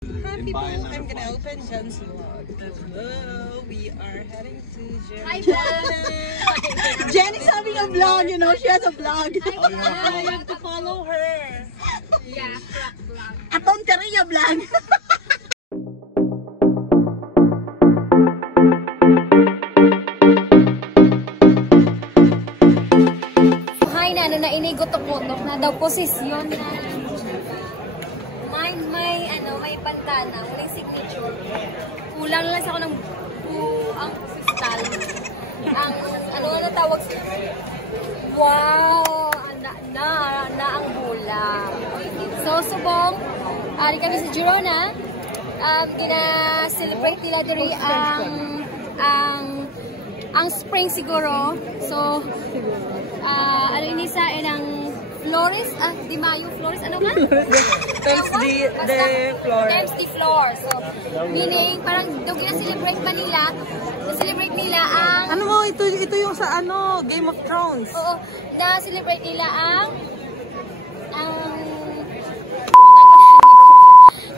Hi people, I'm gonna open Jen's vlog. Hello, we are heading to Jen. Hi Jen! Jen is having a vlog, you know, she has a vlog. Oh yeah, you have to follow her. Yeah, vlog. Atong Korea vlog. Hi na, ano na inigotok-gotok na daw posisyon na may bandana, walang signature. Kulang lang sa ako ng ang kristal. Ang ano tawag siya? Wow! Na ang bola. So, subong, ari kami sa Girona. Gina-celebrate nila diri ang spring siguro. So, ano inisa ang Flores, Di Mayo Flores, ano ka? Thanks the floor. Thanks the floor. So, meaning, parang doon gina-celebrate pa nila, na-celebrate nila ang... Ano mo, ito yung sa Game of Thrones. Oo, na-celebrate nila ang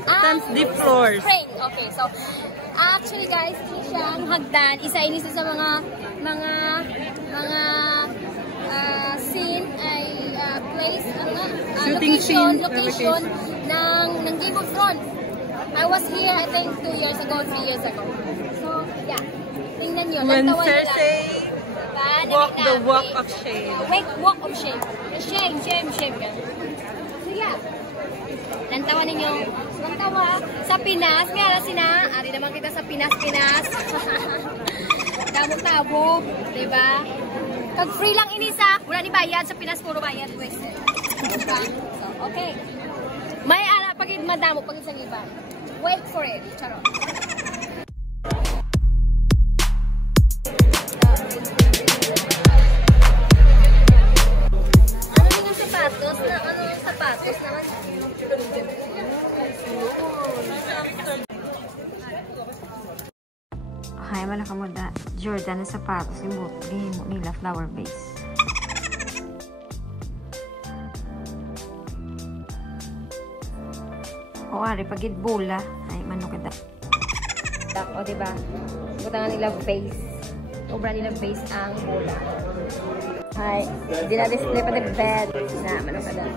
Thanks the floors. spring. Okay, so, actually guys, hindi siya ang hagdan. Isa ini sa mga scene ay place, location ng Game of Thrones. I was here, I think 2 years ago, 3 years ago. So, yeah. Tingnan nyo. When Cersei walk the walk of shame. Walk of shame. Shame. So, yeah. Nantawa ninyo. Nantawa. Sa Pinas, nga sina. Ari naman kita sa Pinas. Tabo-tabo. Diba? Kag free lang inisa. Wala ni bayad. Sa Pinas, puro bayad. So, okay. May pagid madamo, pagid sa iba. Wait for it. Charot. Ano yung sapatos? Anong sapatos naman? Hay malaka mo da Jordan na sapatos yung nila flower base. O ari pagid bola ay mano kada. O diba? Butangan nila base. Obra nila base ang bola. Hay, di na display pa the bed. Na mano kada.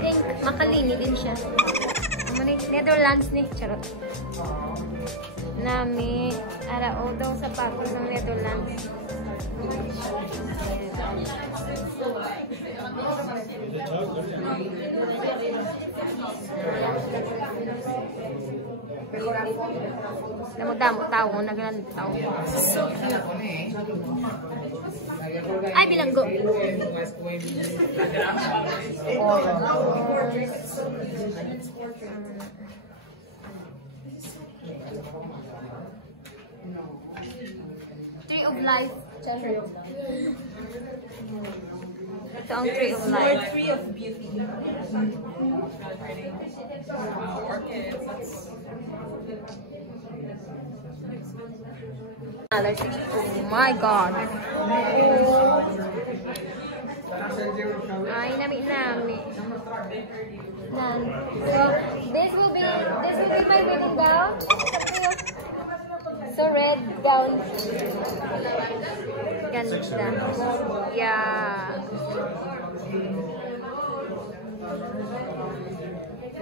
Think makalini din siya. Netherlands ni charot. Nami arao daw sapatos ng Netherlands. Damo tao, naglan tao. Ay bilanggo. Tree of life. Ito ang tree of life. Tree of beauty. Oh my God. Oh. Ay, nami. So, this will be my wedding gown. So, red gown. Ganda. Yeah.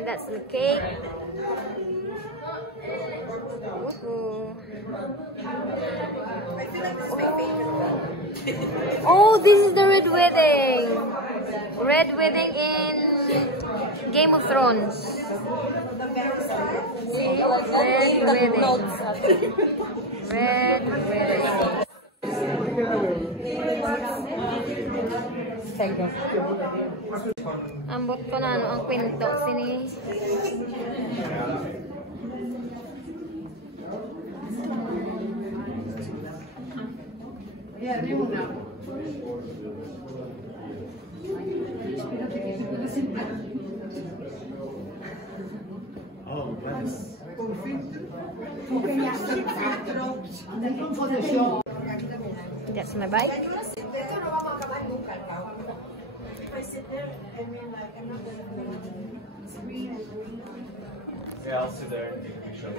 That's the cake. Oh, this is the red wedding. Red wedding in Game of Thrones. See? Red wedding. Red wedding. Ambot ko na ang kwento. Sini. That's my bike. Yeah, I'll sit there and take a picture.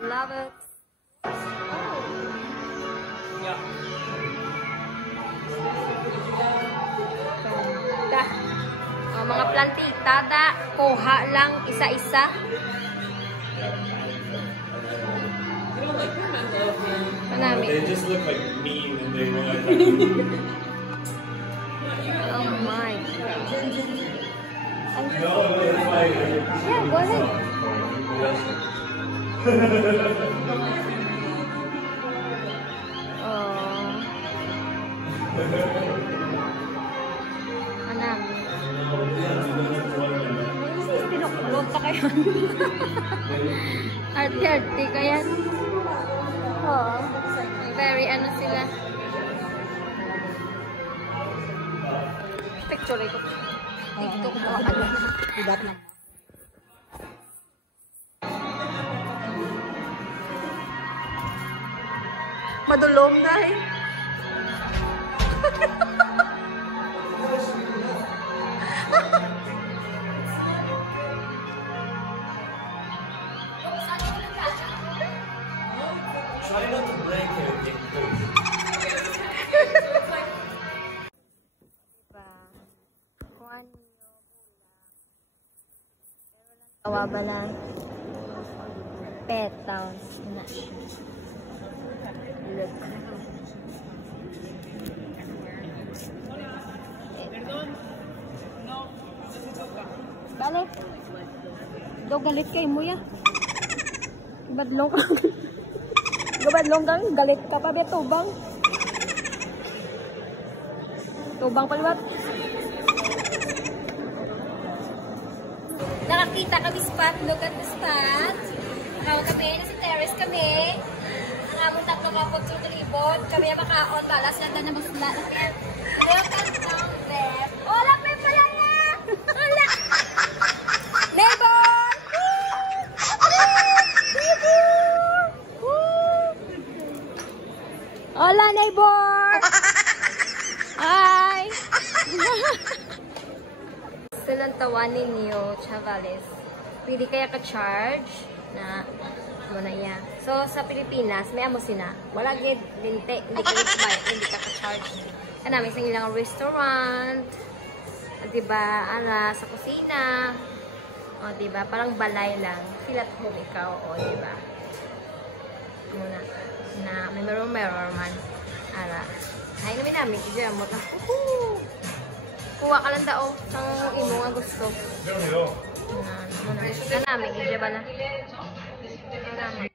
Love it. Yeah. Ganda. Oh, mga plantita da, kuha lang isa-isa. Manami. They just look like mean and they realize that. Oh my. No, it's fine. Yeah, go ahead. Oh. Manami. Pinukulot ka kayo. Arte-arte ka yan. Oo. Very ano sila. Picture ko. Dito ko ano. Ibat lang. Madulong dahil. Try not to break everything, please. Kawa ba lang? Petals na siya. Look. Bale. Do galit kay mo ya. Badlong ka. Badlong kang galit ka pa be tubang. Tubang paliwat. Nakakita kami spot. Look at the spot. Nakawag kami. Nasa terrace kami. Ang among tatlo kapot sa kalibot. Kami ang makaon. Balas lang na masula. Look at down there. Hola, may pala na! Hola! Neighbor! Hola, neighbor! Hi! Silang tawanin niyo, Chavales. Pwede kaya ka-charge na muna iya. So, sa Pilipinas, may amo sina. Wala gid linte. Hindi ka bayad, hindi ka ka-charge. Kanami sa ilang restaurant. Diba, ala, sa kusina. O, diba, parang balay lang. Feel at home ikaw, o, diba. Muna. Na, may meron man. Ala. Ay, namin namin. Diyan mo ta. Kuha ka lang daw sa imo nga gusto. Kanami, diyan ba na? Kanami.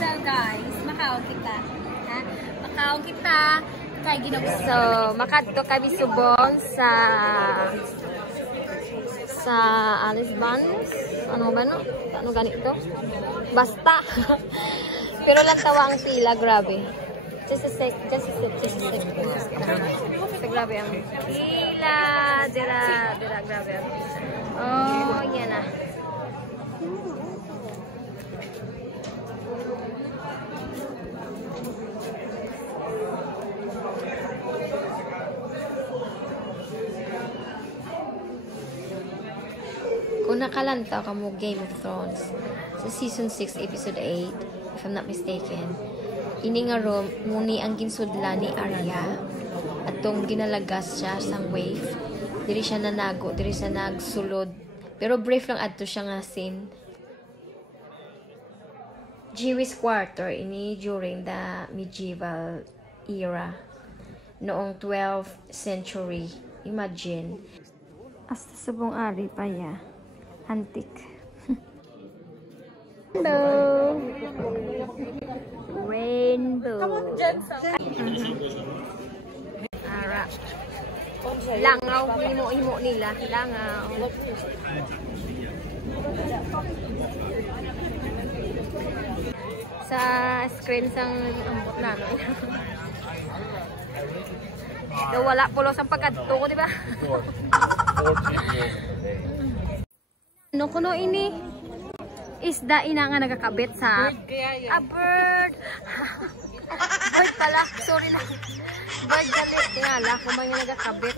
So guys, makaon kita. Ha? Makaon kita kay Ginoo. So, makadto kami subong sa Alice Buns. Ano ba no? Ano ganito? Basta. Pero lang tawa ang pila, grabe. Just a sec. Grabe ang pila. Dira, grabe ang pila. Oh, yan na. Kung nakalantaw ka mo Game of Thrones sa Season 6, Episode 8, if I'm not mistaken, ini nga room, muni ang ginsudla ni Arya at tong ginalagas siya sang wave. Diri siya nanago, diri siya nagsulod. Pero brief lang adto siya nga scene. Jewish quarter ini during the medieval era. Noong 12th century. Imagine. Hasta sa buong ari pa ya. Antique. Hello. Rainbow. Ara. Langaw. Himo nila. Langaw. Sa screen sang ambot namin. Daw wala pulos ang pagkadto ko, di ba? Ano kuno ini? Isda ina nga nagakabit sa a bird. Bird pala, sorry na. Bird pala, tingala kung mga nagakabit.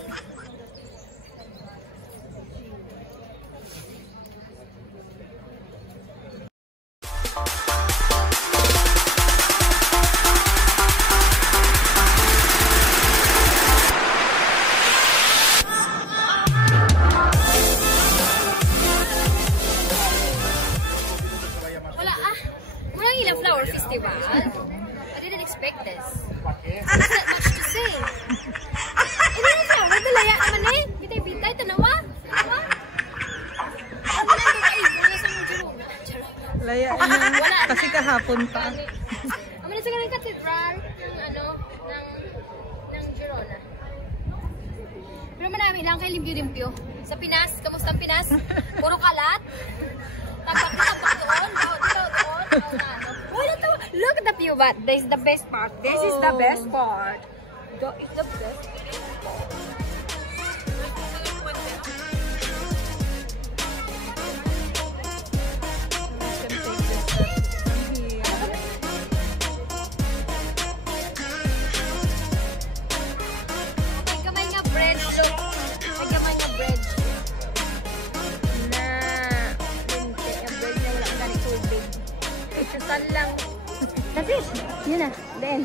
Flower festival. I didn't expect this. There's not much to say. Ini na flower talaya naman eh. Bitay-bitay tanawa. Tanawa. Ano na ito ay wala sa mga Girona. Laya na kasi kahapon pa. Ang sa kanang cathedral ng ano ng Girona. Pero marami lang kay limpyo-limpyo. Sa Pinas, kamusta ang Pinas? Puro kalat. Tampak doon. Look at the view, but this is the best part. This is the best part. That is the best. May gamay nga bread. Look. May gamay nga bread. Na. Hindi. Ang bread na wala ang ganit tubig. Kasal lang. That's it. Yun na. The end.